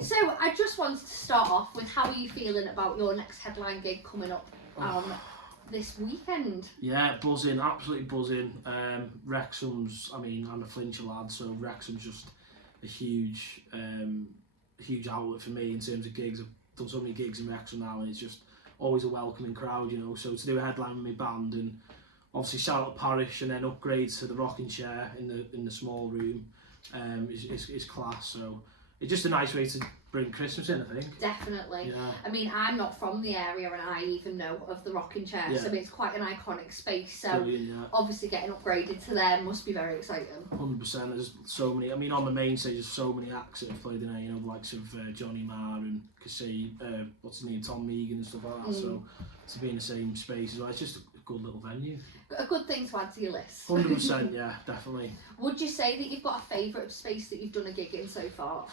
So I just wanted to start off with, how are you feeling about your next headline gig coming up this weekend? Yeah, buzzing, absolutely buzzing. Wrexham's, I mean, I'm a Flintshire lad, so Wrexham's just a huge outlet for me in terms of gigs. I've done so many gigs in Wrexham now, and it's just always a welcoming crowd, you know. So to do a headline with my band, and obviously shout out Parish, and then upgrade to the rocking chair in the small room, is class. So it's just a nice way to bring Christmas in, I think. Definitely. Yeah. I mean, I'm not from the area, and I even know of the rocking chair, Yeah. so it's quite an iconic space. So Brilliant, yeah. obviously getting upgraded to there must be very exciting. 100%. There's so many. I mean, on the main stage, there's so many acts that have played in there. You know, the likes of Johnny Marr and Casey, what's his name, Tom Megan and stuff like that. So to be in the same space as well, it's just a good little venue. A good thing to add to your list. 100%. Yeah, definitely. Would you say that you've got a favourite space that you've done a gig in so far?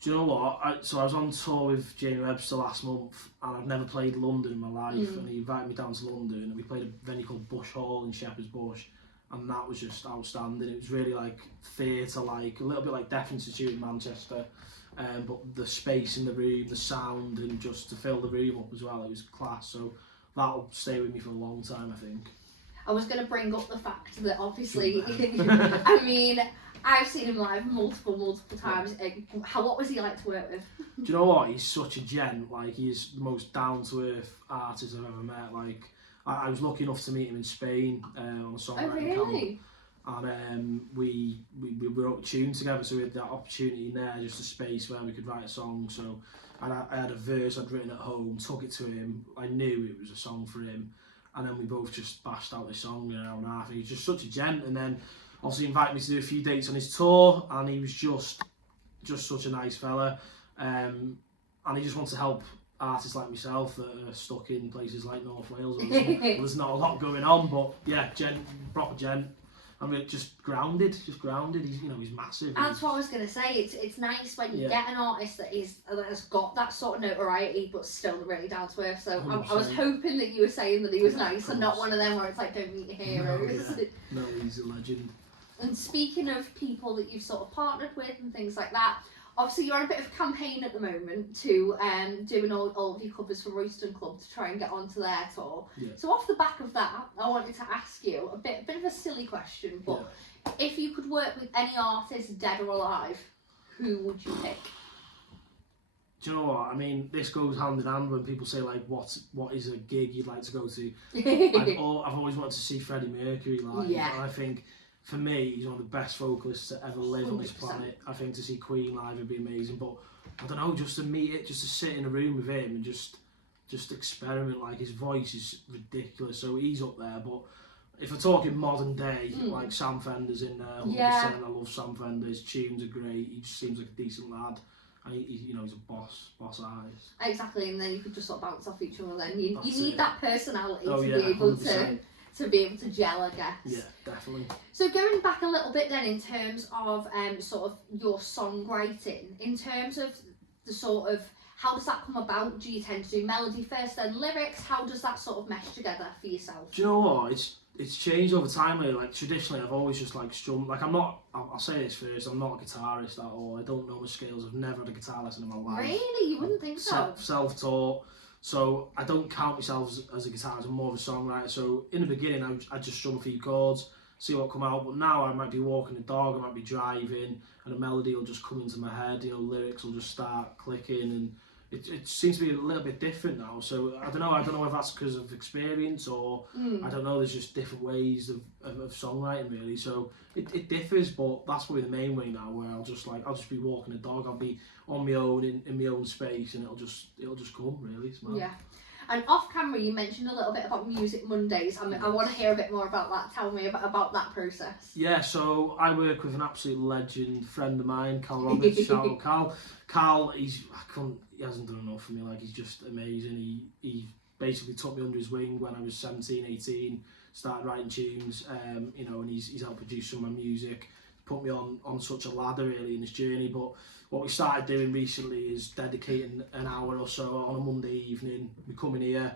Do you know what? I was on tour with Jamie Webster last month, and I've never played London in my life, and he invited me down to London, and we played a venue called Bush Hall in Shepherd's Bush, and that was just outstanding. It was really like theatre-like, a little bit like Deaf Institute in Manchester, but the space in the room, the sound, and just to fill the room up as well, it was class. So that'll stay with me for a long time, I think. I was going to bring up the fact that obviously, I mean, I've seen him live multiple times. What was he like to work with? Do you know what? He's such a gent. Like, he's the most down-to-earth artist I've ever met. Like, I was lucky enough to meet him in Spain on a songwriting camp. And we wrote a tune together, so we had that opportunity in there, just a space where we could write a song. So I had a verse I'd written at home, took it to him. I knew it was a song for him, and then we both just bashed out this song in an hour and a half. And he was just such a gent. And then obviously invited me to do a few dates on his tour, and he was just such a nice fella. And he just wants to help artists like myself that are stuck in places like North Wales. There's not a lot going on, but yeah, proper gent. I mean, just grounded. He's massive. That's what I was going to say. It's nice when you get an artist that has got that sort of notoriety, but still really down to earth. So I was hoping that you were saying that he was nice and not one of them where it's like, don't meet your heroes. No, he's a legend. And speaking of people that you've sort of partnered with and things like that, obviously you're on a bit of a campaign at the moment to do an Aldi covers for Royston Club to try and get onto their tour. Yeah. So off the back of that, I wanted to ask you a bit of a silly question, but if you could work with any artist, dead or alive, who would you pick? Do you know what? I mean, this goes hand in hand when people say, like, what is a gig you'd like to go to? I've always wanted to see Freddie Mercury live. Yeah. And I think, for me, he's one of the best vocalists to ever live 100%. On this planet. I think to see Queen live would be amazing, but I don't know, just to meet it, just to sit in a room with him and just experiment. Like, his voice is ridiculous, so he's up there. But if we're talking modern day, like Sam Fender's in there, 100%. I love Sam Fender. His tunes are great. He just seems like a decent lad. And he's a boss artist. Exactly, and then you could just sort of bounce off each other. Then you need that personality to be able 100%. to be able to gel, I guess. Yeah, definitely. So going back a little bit then, in terms of sort of your songwriting, in terms of the sort of, how does that come about? Do you tend to do melody first, then lyrics? How does that sort of mesh together for yourself? Do you know what? It's changed over time. Really. Like, traditionally, I've always just like strummed. Like, I'll say this first, I'm not a guitarist at all. I don't know my scales. I've never had a guitar lesson in my life. Really? You wouldn't think so? Self-taught. So I don't count myself as a guitarist. I'm more of a songwriter. So in the beginning, I just strum a few chords, see what come out. But now I might be walking the dog, I might be driving, and a melody will just come into my head. Lyrics will just start clicking, and it seems to be a little bit different now. So I don't know if that's because of experience or I don't know. There's just different ways of songwriting, really. So it differs, but that's probably the main way now. Where I'll just be walking the dog. I'll be on my own in my own space, and it'll just come, really. Yeah. And off camera, you mentioned a little bit about Music Mondays. I want to hear a bit more about that. Tell me about that process. Yeah, so I work with an absolute legend friend of mine, Cal Roberts. Shout out Cal. Cal, he hasn't done enough for me. Like, he's just amazing. He basically took me under his wing when I was 17, 18. Started writing tunes, and he's helped produce some of my music. Put me on such a ladder, really, in this journey. But what we started doing recently is dedicating an hour or so on a Monday evening. We come in here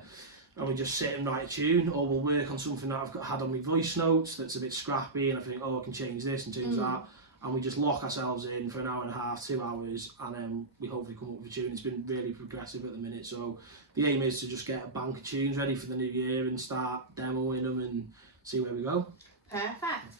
and we just sit and write a tune, or we'll work on something that I've had on my voice notes that's a bit scrappy, and I think, I can change this and change that. and we just lock ourselves in for an hour and a half, 2 hours, and then we hopefully come up with a tune. It's been really progressive at the minute, so the aim is to just get a bank of tunes ready for the new year and start demoing them and see where we go. Perfect.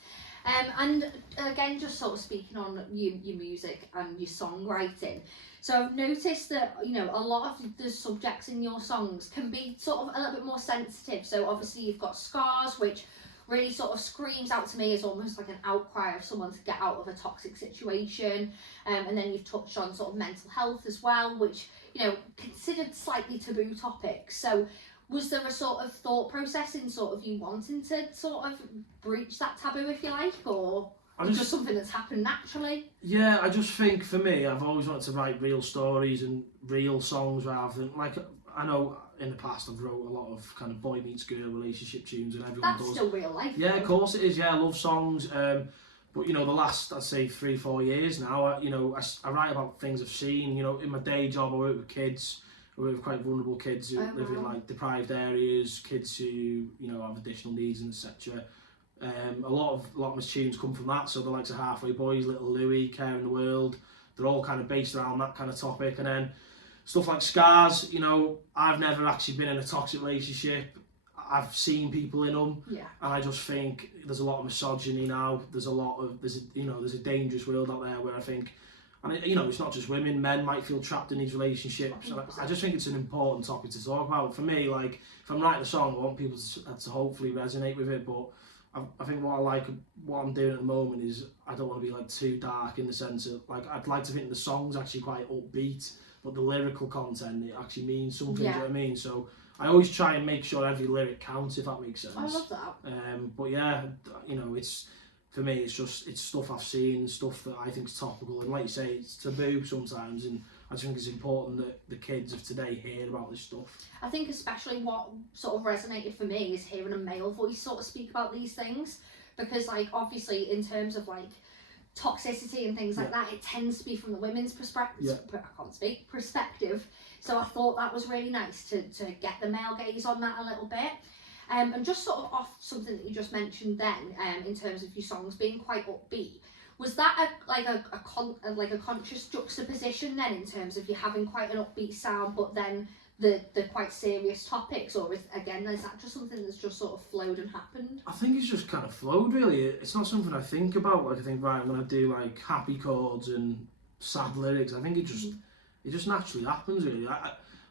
And again, just sort of speaking on your music and your songwriting, so I've noticed that, you know, a lot of the subjects in your songs can be sort of a little bit more sensitive. So obviously you've got Scars, which really sort of screams out to me as almost like an outcry of someone to get out of a toxic situation. And then you've touched on sort of mental health as well, which, you know, considered slightly taboo topics. So was there a sort of thought process in sort of you wanting to sort of breach that taboo, if you like, or just something that's happened naturally? Yeah, I just think for me, I've always wanted to write real stories and real songs rather than, like, I know in the past I've wrote a lot of kind of boy meets girl relationship tunes and everyone That's does. still real life. Yeah, of course it is. Yeah, I love songs. But, you know, the last, I'd say 3-4 years now, I write about things I've seen. You know, in my day job, I work with kids. I work with quite vulnerable kids who live in like deprived areas, kids who, you know, have additional needs and etc. A lot of my tunes come from that. So the likes of Halfway Boys, Little Louie, Care in the World, they're all kind of based around that kind of topic. And then stuff like Scars, you know, I've never actually been in a toxic relationship. I've seen people in them, and I just think there's a lot of misogyny now. There's a dangerous world out there where I think, and you know, it's not just women, men might feel trapped in these relationships. And I just think it's an important topic to talk about. For me, like, if I'm writing a song, I want people to hopefully resonate with it. But I think what I'm doing at the moment is I don't want to be like too dark in the sense of, like, I'd like to think the song's actually quite upbeat, but the lyrical content, it actually means something. Do you know what I mean? So I always try and make sure every lyric counts, if that makes sense. I love that. But yeah, you know, it's, for me, it's stuff I've seen, stuff that I think is topical, and like you say, it's taboo sometimes, and I just think it's important that the kids of today hear about this stuff. I think especially what sort of resonated for me is hearing a male voice sort of speak about these things, because, like, obviously in terms of like toxicity and things like that, it tends to be from the women's perspective. Perspective. So I thought that was really nice to get the male gaze on that a little bit. And just sort of off something that you just mentioned then, in terms of your songs being quite upbeat, was that a conscious juxtaposition then, in terms of you having quite an upbeat sound, but then the quite serious topics, or is that just something that's just sort of flowed and happened? I think it's just kind of flowed, really. It's not something I think about. Like, I think, right, I'm gonna do like happy chords and sad lyrics. I think it just naturally happens, really.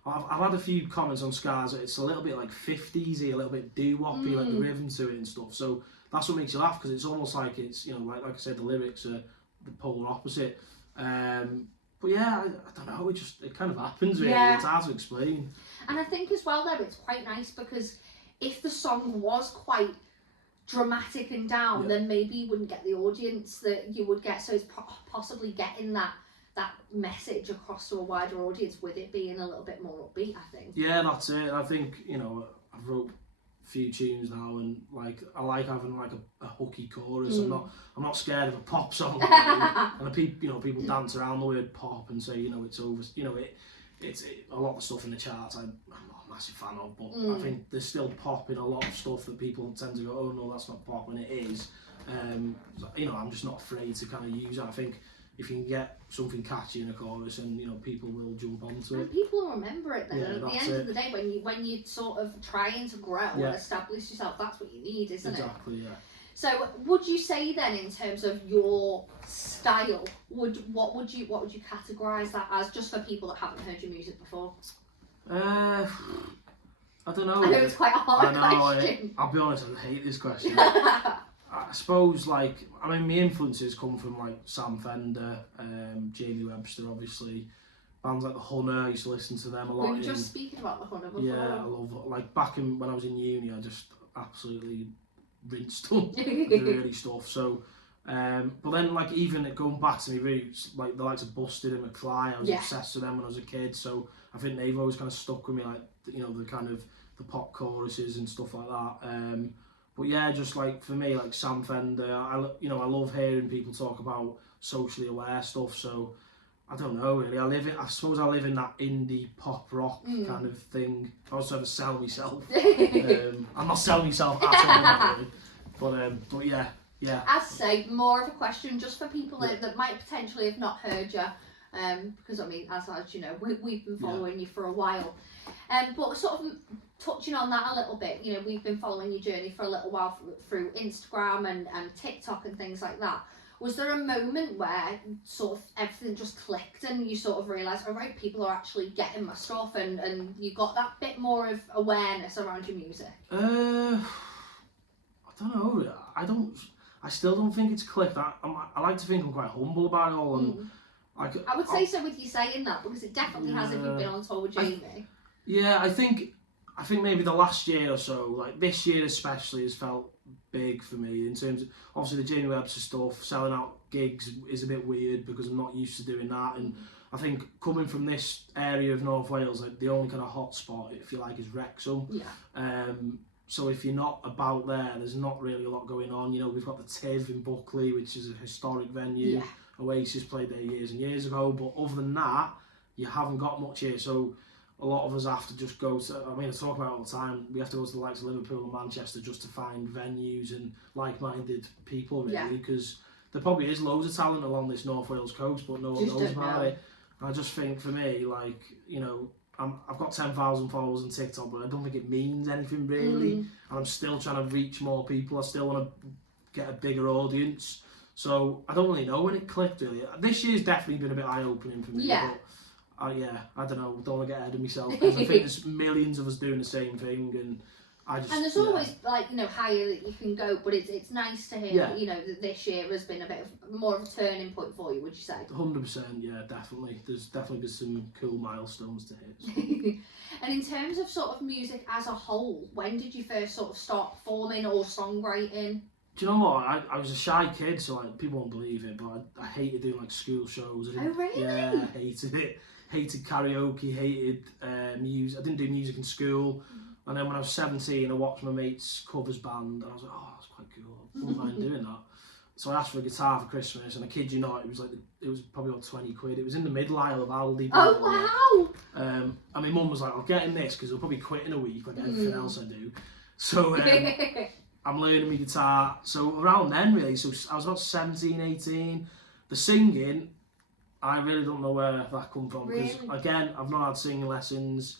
I've had a few comments on Scars that it's a little bit like 50s-y, a little bit doo-woppy, like the rhythm to it and stuff. So that's what makes you laugh, because it's almost like it's, you know, like I said, the lyrics are the polar opposite. But yeah, I don't know, it kind of happens, really. It's hard to explain. And I think as well though, it's quite nice, because if the song was quite dramatic and down, then maybe you wouldn't get the audience that you would get. So it's possibly getting that message across to a wider audience with it being a little bit more upbeat, I think. Yeah, that's it. I think, you know, I've wrote a few tunes now, and like I like having like a hooky chorus. I'm not scared of a pop song. And people dance around the word pop and say, you know, it's over. You know, it's a lot of stuff in the charts I'm not a massive fan of, but I think there's still pop in a lot of stuff that people tend to go, oh no, that's not pop, and it is. You know, I'm just not afraid to kind of use it. I think if you can get something catchy in a chorus, and you know, people will jump onto it. And people will remember it then. At the end of the day, when you sort of trying to grow and establish yourself, that's what you need, isn't it? Exactly, yeah. So would you say then, in terms of your style, what would you categorise that as, just for people that haven't heard your music before? I don't know. I know it's quite a hard question. I'll be honest, I hate this question. I suppose, like, I mean, my influences come from like Sam Fender, Jamie Webster, obviously. Bands like The Hunter, I used to listen to them a lot. We were just speaking about The Hunter before. Yeah, I love, like, back when I was in uni, I just absolutely rinsed them, the early stuff. So, but then, like, even going back to my roots, like the likes of Busted and McFly, I was obsessed with them when I was a kid. So I think they've always kind of stuck with me, like, you know, the kind of the pop choruses and stuff like that. But yeah, just like for me, like Sam Fender, I love hearing people talk about socially aware stuff. So I don't know, really. I suppose I live in that indie pop rock kind of thing. I also have to sell myself. I'm not selling myself at all, really. But yeah, Yeah. As I say, more of a question just for people that might potentially have not heard you, because I mean, as you know, we've been following you for a while, but sort of touching on that a little bit, you know, we've been following your journey for a little while through Instagram and TikTok and things like that. Was there a moment where sort of everything just clicked and you sort of realised, all right, people are actually getting my stuff, and you got that bit more of awareness around your music? I don't know. I still don't think it's clicked. I like to think I'm quite humble about it all, and I would say so with you saying that, because it definitely has if you've been on tour with Jamie. I think maybe the last year or so, like this year especially, has felt big for me in terms of, obviously, the Jamie Webster stuff. Selling out gigs is a bit weird because I'm not used to doing that, and I think coming from this area of North Wales, like the only kind of hot spot, if you like, is Wrexham. Yeah. So if you're not about there's not really a lot going on. You know, we've got the Tiv in Buckley, which is a historic venue. Yeah. Oasis played there years and years ago, but other than that, you haven't got much here. So a lot of us have to just go to, I mean, I talk about it all the time, we have to go to the likes of Liverpool and Manchester just to find venues and like-minded people, really, because there probably is loads of talent along this North Wales coast, but no one knows about it. And I just think, for me, like, you know, I've got 10,000 followers on TikTok, but I don't think it means anything really, and I'm still trying to reach more people. I still want to get a bigger audience, so I don't really know when it clicked really. This year's definitely been a bit eye-opening for me, but I don't know, don't want to get ahead of myself, because I think there's millions of us doing the same thing, and and there's always, like, you know, higher that you can go, but it's nice to hear that, you know, that this year has been a bit of more of a turning point for you, would you say? 100%, yeah, definitely. There's definitely been some cool milestones to hit. So. And in terms of sort of music as a whole, when did you first sort of start performing or songwriting? Do you know what? I was a shy kid, so like people won't believe it, but I hated doing like school shows. Oh really? Yeah, I hated it. Hated karaoke, hated music. I didn't do music in school. And then when I was 17, I watched my mate's covers band, and I was like, oh, that's quite cool. I wouldn't mind doing that. So I asked for a guitar for Christmas, and I kid you not, it was probably about 20 quid. It was in the middle aisle of Aldi. Oh wow! And my mum was like, I'll get in this because I'll probably quit in a week like everything else I do. So I'm learning my guitar. So around then, really, so I was about 17, 18. The singing, I really don't know where that come from. Because again, I've not had singing lessons.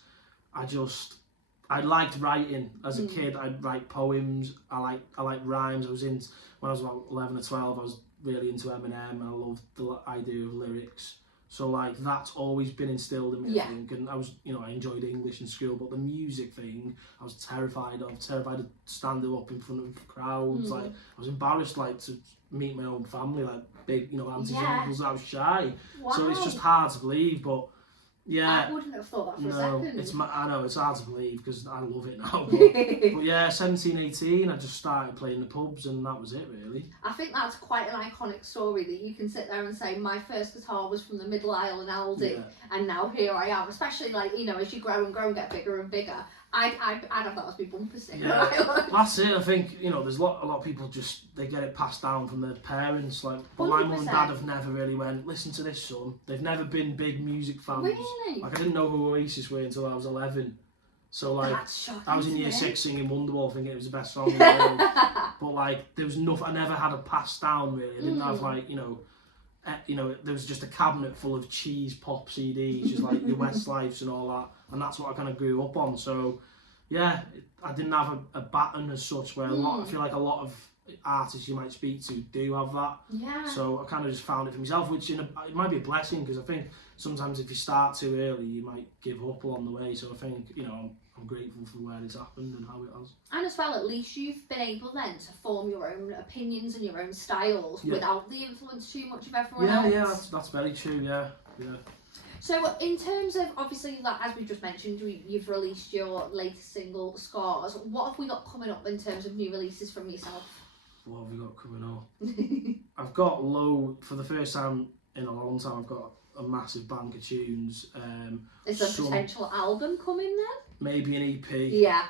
I liked writing as a kid. I'd write poems. I like rhymes. When I was about 11 or 12, I was really into Eminem, and I loved the idea of lyrics. So like that's always been instilled in me, I think. And I enjoyed English in school, but the music thing, I was terrified of. Terrified of standing up in front of crowds. Like I was embarrassed, like to meet my own family, like big, aunties and uncles. I was shy. Wow. So it's just hard to believe, but. Yeah, I wouldn't have thought that for a second. I know, it's hard to believe because I love it now. But yeah, 17, 18, I just started playing the pubs, and that was it really. I think that's quite an iconic story that you can sit there and say, my first guitar was from the middle aisle in Aldi, and now here I am. Especially like, as you grow and get bigger and bigger. I'd have that as my bumper sticker. Yeah, that's it. I think there's a lot of people they get it passed down from their parents. Like, but my mum and dad have never really went, listen to this, son. They've never been big music fans. Really? Like I didn't know who Oasis were until I was 11. So like that's shocking, I was in year 6 singing Wonderwall, thinking it was the best song in the world. But like there was nothing. I never had a pass down really. I didn't have like there was just a cabinet full of cheese pop CDs, just like your Westlifes and all that, and that's what I kind of grew up on. So yeah, I didn't have a baton as such. Where I feel like a lot of artists you might speak to do have that. Yeah. So I kind of just found it for myself, which it might be a blessing, because I think sometimes if you start too early, you might give up along the way. So I think I'm grateful for where it's happened and how it has. And as well, at least you've been able then to form your own opinions and your own styles without the influence too much of everyone else. Yeah, that's very true. Yeah. So in terms of, obviously, like, as we just mentioned, you've released your latest single, Scars. What have we got coming up in terms of new releases from yourself? What have we got coming up? I've got for the first time in a long time, I've got a massive bank of tunes. Is there a potential album coming then? Maybe an EP. Yeah.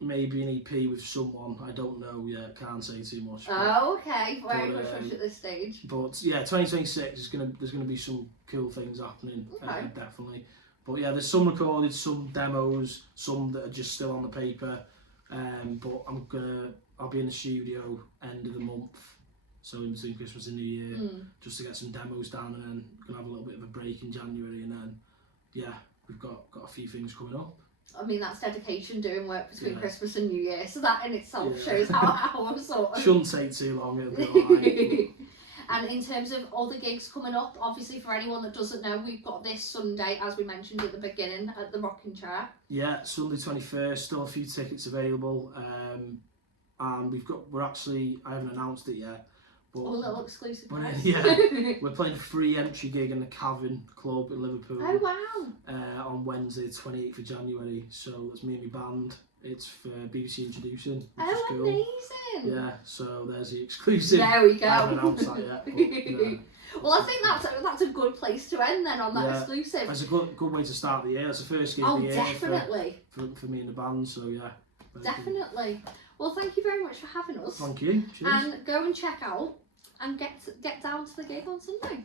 Maybe an EP with someone. I don't know yet. Can't say too much. Oh, okay. Very much rush at this stage. But yeah, 2026 there's gonna be some cool things happening. Okay. Definitely. But yeah, there's some recorded, some demos, some that are just still on the paper. But I'm gonna I'll be in the studio end of the month, so in between Christmas and New Year, just to get some demos down, and then we're gonna have a little bit of a break in January, and then yeah, we've got a few things coming up. I mean, that's dedication, doing work between Christmas and New Year, so that in itself shows how I'm sort of... Shouldn't take too long, it'll be alright. And in terms of other gigs coming up, obviously for anyone that doesn't know, we've got this Sunday, as we mentioned at the beginning, at the Rocking Chair. Yeah, Sunday 21st, still a few tickets available. And I haven't announced it yet. But, a little exclusive. We're playing a free entry gig in the Cavern Club in Liverpool. Oh wow! On Wednesday, 28th of January. So it's me and my band. It's for BBC Introducing. Which is cool. Amazing! Yeah, so there's the exclusive. There we go. I haven't announced that yet. But, well, I think that's a good place to end then on that exclusive. It's a good way to start the year. It's the first gig of the year. Definitely. For me and the band. So yeah. Definitely. Well, thank you very much for having us. Thank you. Cheers. And go and check out and get down to the gig on Sunday.